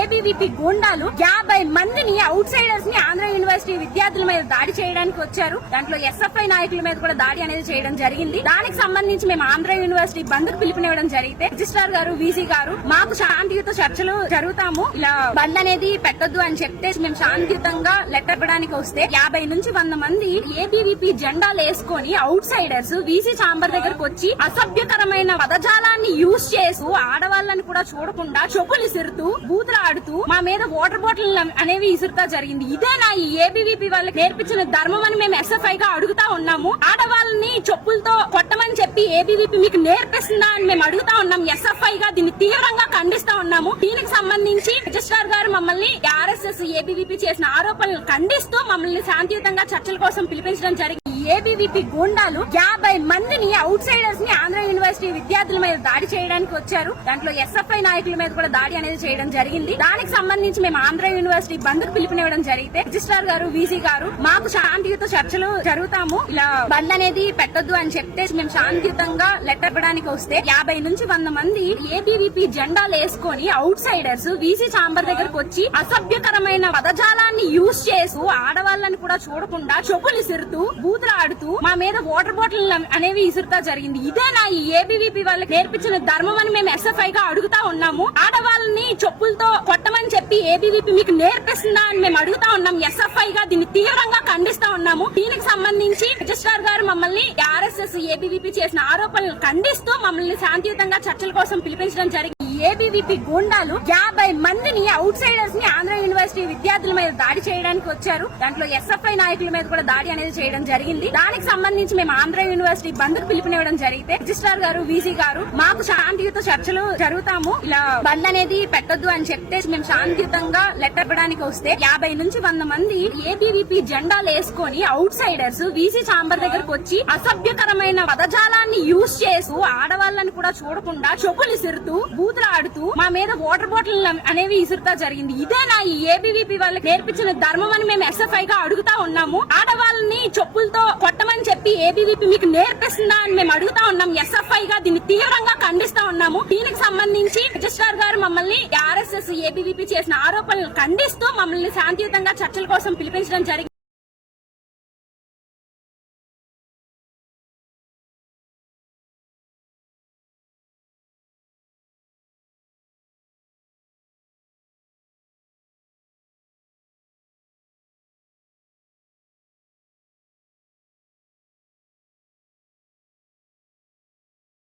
ABVP గూండాలు 50 మందిని out Zydus ని ఆంధ్ర యూనివర్సిటీ విద్యార్థుల మీద దాడి చేయడానికి వచ్చారు. దాంట్లో ఎస్ఎఫ్ఐ నాయకుల మీద కూడా దాడి అనేది చేయడం జరిగింది. దానికి సంబంధించి మేము ఆంధ్ర యూనివర్సిటీ బంద్ కు పిలుపునివ్వడం జరిగితే రిజిస్ట్రార్ గారు, వీసీ గారు మాకు శాంతియుత చర్చలు జరుగుతాము, ఇలా బంద్ అనేది పెట్టొద్దు అని చెప్పేసి మేము శాంతియుతంగా లెటర్ ఇవ్వడానికి వస్తే 50 నుంచి 100 మంది ఏబీవీపీ జెండాలు వేసుకొని అవుట్ సైడర్స్ వీసీ ఛాంబర్ దగ్గరకు వచ్చి అసభ్యకరమైన పదజాలాన్ని యూజ్ చేస్తూ ఆడవాళ్ళని కూడా చూడకుండా చెప్పులు ఇసురుతూ బూతులాడుతూ మా మీద వాటర్ బాటిల్ అనేవి ఇసురుతా జరిగింది. ఇదేనా ఈ ఏబీవీపీ వాళ్ళకి నేర్పించిన ధర్మం అని మేము ఎస్ఎఫ్ఐ గా అడుగుతా ఉన్నాము. ఆడవాళ్ళని చెప్పులతో కొట్టమని చెప్పి ఏబీవీపీ మీకు నేర్పిస్తుందా అని మేము అడుగుతా ఉన్నాం. ఎస్ఎఫ్ఐ గా దీన్ని తీవ్రంగా ఖండిస్తా ఉన్నాము. దీనికి సంబంధించి రిజిస్ట్రార్ గారు మమ్మల్ని ఆర్ఎస్ఎస్ ఏబీవీపీ చేసిన ఆరోపణలు ఖండిస్తూ మమ్మల్ని శాంతియుతంగా చర్చల కోసం పిలిపించడం జరిగింది. ఏబీవీపీ గూండాలు 50 మందిని అవుట్ సైడర్స్ ని ఆంధ్ర యూనివర్సిటీ విద్యార్థుల మీద దాడి చేయడానికి వచ్చారు. దాంట్లో ఎస్ఎఫ్ఐ నాయకుల మీద కూడా దాడి అనేది చేయడం జరిగింది. దానికి సంబంధించి మేము ఆంధ్ర యూనివర్సిటీ బంద్ కు పిలుపునివ్వడం జరిగితే రిజిస్ట్రార్ గారు, వీసీ గారు మాకు శాంతియుత చర్చలు జరుగుతాము, ఇలా బంద్ అనేది పెట్టొద్దు అని చెప్పేసి మేము శాంతియుతంగా లెటర్ ఇవ్వడానికి వస్తే 50 నుంచి 100 మంది ఏబీవీపీ జెండాలు వేసుకొని అవుట్ సైడర్స్ వీసీ ఛాంబర్ దగ్గరకు వచ్చి అసభ్యకరమైన పదజాలాన్ని యూజ్ చేస్తూ ఆడవాళ్ళని కూడా చూడకుండా చెప్పులు ఇసురుతూ బూతులాడుతూ మా మీద వాటర్ బాటిల్ అనేవి ఇసురుతా జరిగింది. ఇదేనా ఈ ఏబీవీపీ వాళ్ళకి నేర్పించిన ధర్మం అని మేము ఎస్ఎఫ్ఐ గా అడుగుతా ఉన్నాము. ఆడవాళ్ళని చెప్పులతో కొట్టమని చెప్పి ఏబీవీపీ మీకు నేర్పిస్తుందా అని మేము అడుగుతా ఉన్నాం. ఎస్ఎఫ్ఐ గా దీన్ని తీవ్రంగా ఖండిస్తా ఉన్నాము. దీనికి సంబంధించి రిజిస్ట్రార్ గారు మమ్మల్ని ఆర్ఎస్ఎస్ ఏబీవీపీ చేసిన ఆరోపణలు ఖండిస్తూ మమ్మల్ని శాంతియుతంగా చర్చల కోసం పిలిపించడం జరిగింది. ఏబీవీపీ గూండాలు 50 మందిని అవుట్ సైడర్స్ ని ఆంధ్ర యూనివర్సిటీ విద్యార్థుల మీద దాడి చేయడానికి వచ్చారు. దాంట్లో ఎస్ఎఫ్ఐ నాయకుల మీద కూడా దాడి అనేది చేయడం జరిగింది. దానికి సంబంధించి మేము ఆంధ్ర యూనివర్సిటీ బంద్ కు పిలుపునివ్వడం జరిగితే రిజిస్ట్రార్ గారు, వీసీ గారు మాకు శాంతియుత చర్చలు జరుగుతాము, ఇలా బంద్ అనేది పెట్టొద్దు అని చెప్పేసి మేము శాంతియుతంగా లెటర్ ఇవ్వడానికి వస్తే 50 నుంచి 100 మంది ఏబీవీపీ జెండాలు వేసుకొని అవుట్ సైడర్స్ వీసీ ఛాంబర్ దగ్గరకు వచ్చి అసభ్యకరమైన పదజాలాన్ని యూజ్ చేస్తూ ఆడవాళ్ళని కూడా చూడకుండా చెప్పులు ఇసురుతూ బూతులాడుతూ మా మీద వాటర్ బాటిల్ అనేవి ఇసురుతా జరిగింది. ఇదేనా ఈ ఏబీవీపీ వాళ్ళకి నేర్పించిన ధర్మం అని మేము ఎస్ఎఫ్ఐ గా అడుగుతా ఉన్నాము. ఆడవాళ్ళని చెప్పులతో కొట్టమని చెప్పి ఏబీవీపీ మీకు నేర్పిస్తుందా అని మేము అడుగుతా ఉన్నాం. ఎస్ఎఫ్ఐ గా దీన్ని తీవ్రంగా ఖండిస్తా ఉన్నాము. దీనికి సంబంధించి రిజిస్ట్రార్ గారు మమ్మల్ని ఆర్ఎస్ఎస్ ఏబీవీపీ చేసిన ఆరోపణలు ఖండిస్తూ మమ్మల్ని శాంతియుతంగా చర్చల కోసం పిలిపించడం జరిగింది.